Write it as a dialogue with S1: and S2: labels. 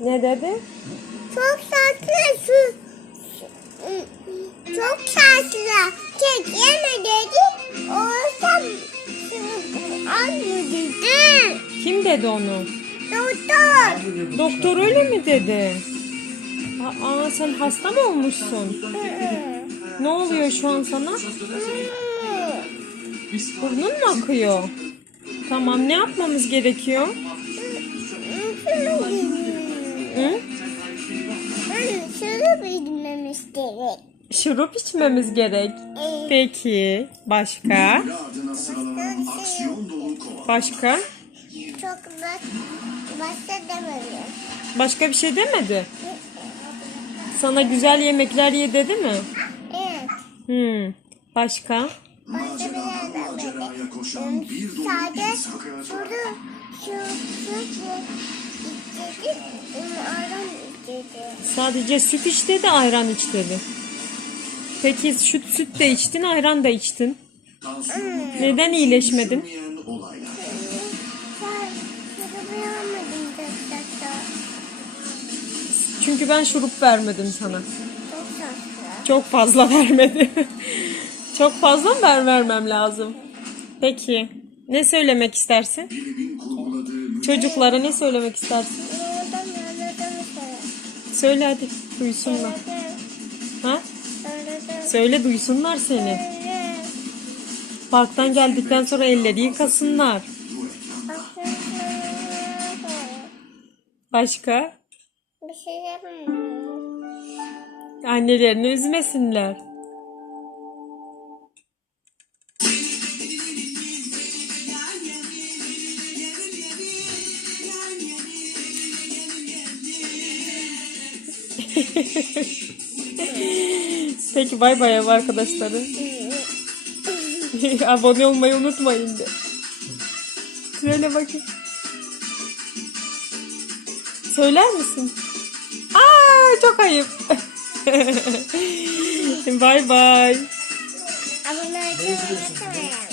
S1: Ne dedi?
S2: Çok tatlı su. Çok tatlı. Kek yeme dedi. Olsam anne dedi.
S1: Kim dedi onu?
S2: Doktor.
S1: Doktor öyle mi dedi? Aa sen hasta mı olmuşsun? Ne oluyor şu an sana? Burnun mu akıyor? Tamam ne yapmamız gerekiyor? Hı?
S2: Şunu bilmemiz gerek.
S1: Şurup içmemiz gerek. Peki. Başka? Başka?
S2: Çok da başta demedim.
S1: Başka bir şey demedi. Sana güzel yemekler ye dedi mi?
S2: Evet.
S1: Hmm. Başka?
S3: Koşan bir dolu
S2: Sadece
S3: insan.
S2: şurada şu şu içecek aram
S1: Sadece süt iç dedi, ayran iç dedi. Peki süt süt de içtin, ayran da içtin. Neden iyileşmedin? Çünkü ben şurup vermedim sana.
S2: Çok
S1: fazla vermedim. Çok fazla mı ver vermem lazım? Peki. Ne söylemek istersin? Çocuklara ne söylemek istersin? Söyle hadi duysunlar. Ha? Söyle duysunlar seni. Parktan geldikten sonra elleri yıkasınlar. Başka?
S2: Bir şey yapmıyorum.
S1: Annelerini üzmesinler. Peki bay bay ev arkadaşları. Abone olmayı unutmayın de. Söyle bakayım. Söyler misin? Aa çok ayıp. bay bay.
S2: Abone olmayı unutmayın.